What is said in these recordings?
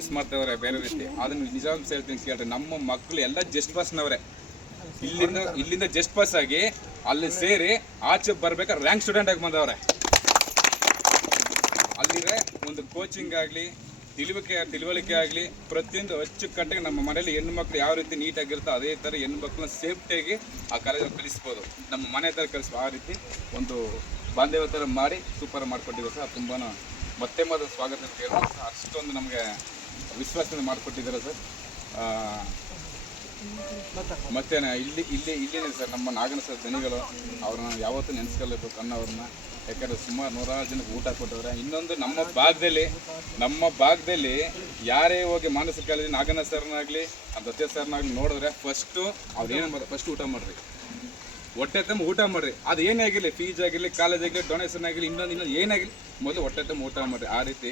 Service ಮಾಡ್ತಾವ್ರೆ ಬೇರೆ ರೀತಿ. ಅದನ್ನು ನಿಜವಾಗ್ಲೂ ಹೇಳ್ತೀನಿ ಕೇಳ್ರಿ, ನಮ್ಮ ಮಕ್ಕಳು ಎಲ್ಲ ಜಸ್ಟ್ ಪಾಸ್ನವ್ರೆ. ಇಲ್ಲಿಂದ ಜಸ್ಟ್ ಪಾಸ್ ಆಗಿ ಅಲ್ಲಿ ಸೇರಿ ಆಚೆ ಬರ್ಬೇಕಾದ್ರೆ ರ್ಯಾಂಕ್ ಸ್ಟೂಡೆಂಟ್ ಆಗಿ ಬಂದವ್ರೆ. ಅಲ್ಲಿಗೆ ಒಂದು ಕೋಚಿಂಗ್ ಆಗಲಿ, ತಿಳುವಳಿಕೆ ಆಗಲಿ, ಪ್ರತಿಯೊಂದು ಅಚ್ಚುಕಟ್ಟಾಗಿ ನಮ್ಮ ಮನೆಯಲ್ಲಿ ಹೆಣ್ಣು ಮಕ್ಕಳು ಯಾವ ರೀತಿ ನೀಟಾಗಿರುತ್ತೋ ಅದೇ ಥರ ಹೆಣ್ಣು ಮಕ್ಕಳನ್ನ ಸೇಫ್ಟಿಯಾಗಿ ಆ ಕಾಲೇಜಲ್ಲಿ ಕಲಿಸ್ಬೋದು, ನಮ್ಮ ಮನೆ ಥರ ಕಲಿಸ್ಬೋದು. ಆ ರೀತಿ ಒಂದು ಬಾಂಧವ್ಯ ಥರ ಮಾಡಿ ಸೂಪರ್ ಮಾಡಿಕೊಟ್ಟಿದ್ದಾರೆ ಸರ್. ತುಂಬಾ ಮತ್ತೆ ಸ್ವಾಗತ ಅಂತ ಹೇಳ್ಬೋದು. ಅಷ್ಟೊಂದು ನಮಗೆ ವಿಶ್ವಾಸದಿಂದ ಮಾಡಿಕೊಟ್ಟಿದ್ದಾರೆ ಸರ್. ಮತ್ತೆ ಇಲ್ಲಿನೇ ಸರ್ ನಮ್ಮ ನಾಗನ ಸರ್ ದನಿಗಳು, ಅವ್ರನ್ನ ಯಾವತ್ತೂ ನೆನೆಸ್ಕೊಳ್ಬೇಕು ಅನ್ನೋರನ್ನ. ಯಾಕಂದರೆ ಸುಮಾರು 100 ಜನಕ್ಕೆ ಊಟ ಕೊಟ್ಟವ್ರೆ. ಇನ್ನೊಂದು ನಮ್ಮ ಭಾಗದಲ್ಲಿ ಯಾರೇ ಹೋಗಿ ಮಾನಸಿಕ ಕಾಲೇಜ್ ನಾಗನ ಸರ್ನಾಗಲಿ ದತ್ತೆ ಸರ್ನಾಗಲಿ ನೋಡಿದ್ರೆ ಫಸ್ಟು ಅವ್ರು ಏನು ಮಾಡೋದು, ಫಸ್ಟ್ ಊಟ ಮಾಡಿರಿ, ಹೊಟ್ಟೆ ತುಂಬ ಊಟ ಮಾಡಿರಿ. ಅದು ಏನೇ ಆಗಿರಲಿ, ಫೀಸ್ ಆಗಿರಲಿ, ಕಾಲೇಜ್ ಆಗಲಿ, ಡೊನೇಷನ್ ಆಗಲಿ, ಇನ್ನೊಂದು ಏನಾಗಲಿ, ಮೊದಲು ಹೊಟ್ಟೆ ತುಂಬ ಊಟ ಮಾಡಿರಿ. ಆ ರೀತಿ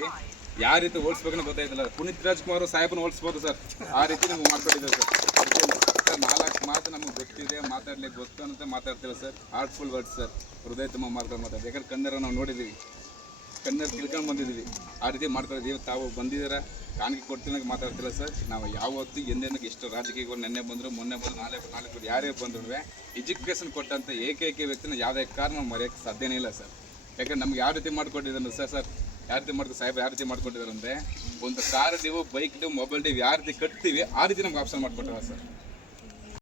ಯಾವ ರೀತಿ ಓಡಿಸ್ಬೇಕನ್ನೋ ಗೊತ್ತಾಯ್ತಲ್ಲ. ಪುನೀತ್ ರಾಜ್ಕುಮಾರ್ ಸಾಹೇಬನ ಓಡಿಸ್ಬೋದು ಸರ್, ಆ ರೀತಿ ನಮ್ಗೆ ಮಾಡ್ಕೊಟ್ಟಿದ್ದಾರೆ ಸರ್. 4 ಮಾತು ನಮಗೆ ಗೊತ್ತಿದೆ, ಮಾತಾಡ್ಲಿಕ್ಕೆ ಗೊತ್ತು ಅಂತ ಮಾತಾಡ್ತೀವಿ ಸರ್. ಹಾರ್ಟ್ಫುಲ್ ವರ್ಡ್ಸ್ ಸರ್, ಹೃದಯ ತುಂಬ ಮಾತಾಡ್ತೀವಿ. ಯಾಕಂದ್ರೆ ಕನ್ನಡ ನಾವು ನೋಡಿದ್ದೀವಿ, ಕನ್ನಡ ತಿಳ್ಕೊಂಡು ಬಂದಿದ್ದೀವಿ. ಆ ರೀತಿ ಮಾಡ್ಕೊಂಡಿದ್ದೀವಿ. ತಾವು ಬಂದಿದ್ದೀರ, ಕಾಣಿಕೆ ಕೊಡ್ತೀನಾಗ ಮಾತಾಡ್ತಿಲ್ಲ ಸರ್. ನಾವು ಯಾವತ್ತೂ ಎಂದೆಂದಕ್ಕೆ ಎಷ್ಟು ರಾಜಕೀಯಗಳು ನೆನ್ನೆ ಬಂದರು, ಮೊನ್ನೆ ಬಂದು, ನಾಳೆ ಬಂದು ಯಾರೇ ಬಂದ್ರು ಎಜುಕೇಷನ್ ಕೊಟ್ಟಂಥ ಏಕೈಕ ವ್ಯಕ್ತಿನ ಯಾವುದೇ ಕಾರಣ ಮರೆಯೋಕ್ಕೆ ಸಾಧ್ಯನೇ ಇಲ್ಲ ಸರ್. ಯಾಕಂದ್ರೆ ನಮ್ಗೆ ಯಾವ ರೀತಿ ಮಾಡ್ಕೊಟ್ಟಿದ್ದಾನೆ ಸರ್ ಯಾವ ರೀತಿ ಸಾಹೇಬ್ ಯಾವ ರೀತಿ ಮಾಡ್ಕೊಟ್ಟಿದ್ದಾರೆ ಅಂದರೆ, ಒಂದು car due, bike due, mobile due ಯಾವ ರೀತಿ ಕಟ್ತೀವಿ ಆ ರೀತಿ ನಮ್ಗೆ ಆಪ್ಷನ್ ಮಾಡ್ಕೊಟ್ಟಿದ್ದಾರೆ ಸರ್.